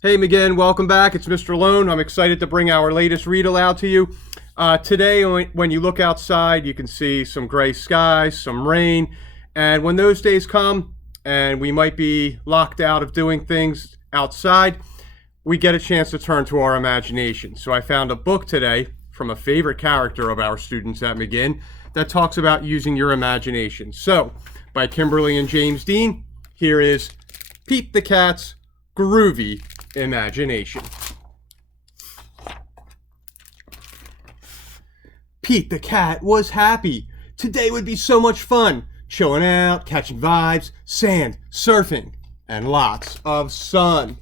Hey, McGinn, welcome back. It's Mr. Lohn. I'm excited to bring our latest read aloud to you. Today, when you look outside, you can see some gray skies, some rain, and when those days come and we might be locked out of doing things outside, we get a chance to turn to our imagination. So I found a book today from a favorite character of our students at McGinn that talks about using your imagination. So, by Kimberly and James Dean, here is Pete the Cat's Groovy Imagination. Pete the cat was happy. Today would be so much fun. Chilling out, catching vibes, sand, surfing, and lots of sun.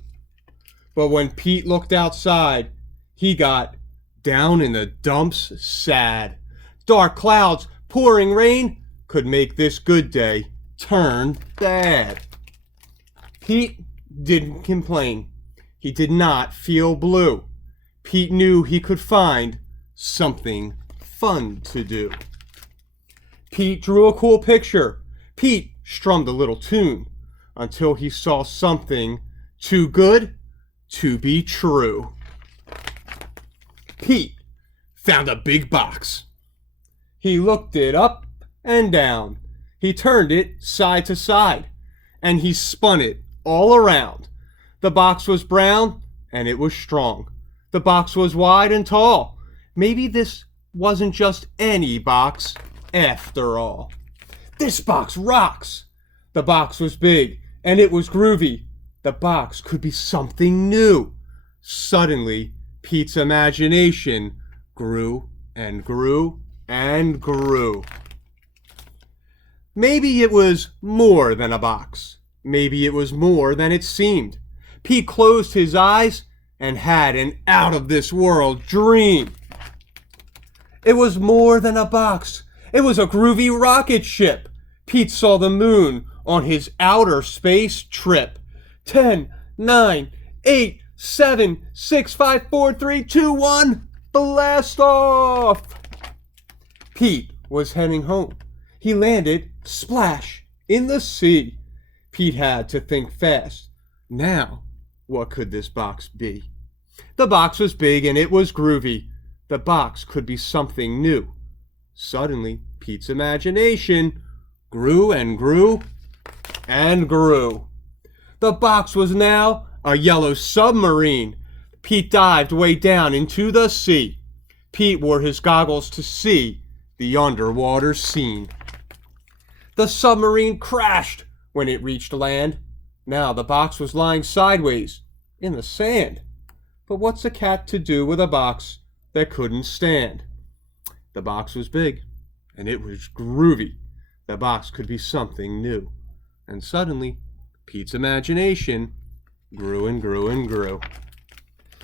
But when Pete looked outside, he got down in the dumps sad. Dark clouds, pouring rain could make this good day turn bad. Pete didn't complain. He did not feel blue. Pete knew he could find something fun to do. Pete drew a cool picture. Pete strummed a little tune until he saw something too good to be true. Pete found a big box. He looked it up and down. He turned it side to side, and he spun it all around. The box was brown, and it was strong. The box was wide and tall. Maybe this wasn't just any box after all. This box rocks. The box was big, and it was groovy. The box could be something new. Suddenly, Pete's imagination grew and grew and grew. Maybe it was more than a box. Maybe it was more than it seemed. Pete closed his eyes and had an out-of-this-world dream. It was more than a box. It was a groovy rocket ship. Pete saw the moon on his outer space trip. 10, 9, 8, 7, 6, 5, 4, 3, 2, 1, blast off! Pete was heading home. He landed, splash, in the sea. Pete had to think fast. Now, what could this box be? The box was big and it was groovy. The box could be something new. Suddenly, Pete's imagination grew and grew and grew. The box was now a yellow submarine. Pete dived way down into the sea. Pete wore his goggles to see the underwater scene. The submarine crashed when it reached land. Now the box was lying sideways in the sand. But what's a cat to do with a box that couldn't stand? The box was big, and it was groovy. The box could be something new. And suddenly, Pete's imagination grew and grew and grew.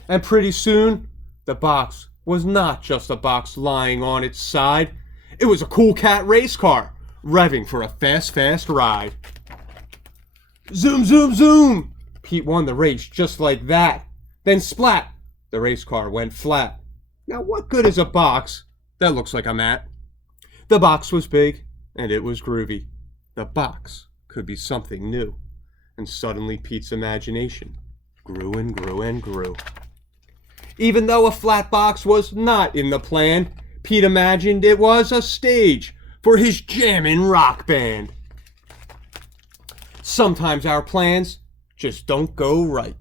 And pretty soon, the box was not just a box lying on its side. It was a cool cat race car, revving for a fast, fast ride. Zoom, zoom, zoom! Pete won the race just like that. Then splat! The race car went flat. Now what good is a box that looks like a mat? The box was big, and it was groovy. The box could be something new. And suddenly Pete's imagination grew and grew and grew. Even though a flat box was not in the plan, Pete imagined it was a stage for his jammin' rock band. Sometimes our plans just don't go right,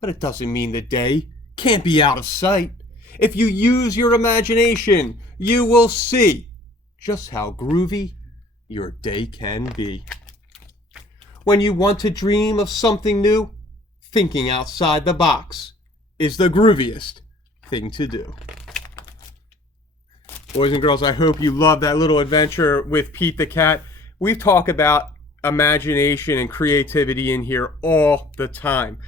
but it doesn't mean the day can't be out of sight. If you use your imagination, you will see just how groovy your day can be. When you want to dream of something new, thinking outside the box is the grooviest thing to do. Boys and girls, I hope you love that little adventure with Pete the Cat. We've talked about imagination and creativity in here all the time.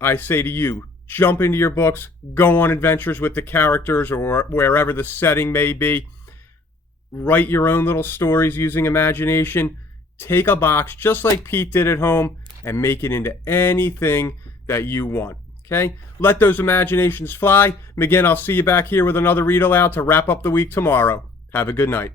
I say to you, jump into your books, go on adventures with the characters or wherever the setting may be. Write your own little stories using imagination. Take a box just like Pete did at home and make it into anything that you want. Okay? Let those imaginations fly. McGinn, I'll see you back here with another read aloud to wrap up the week tomorrow. Have a good night.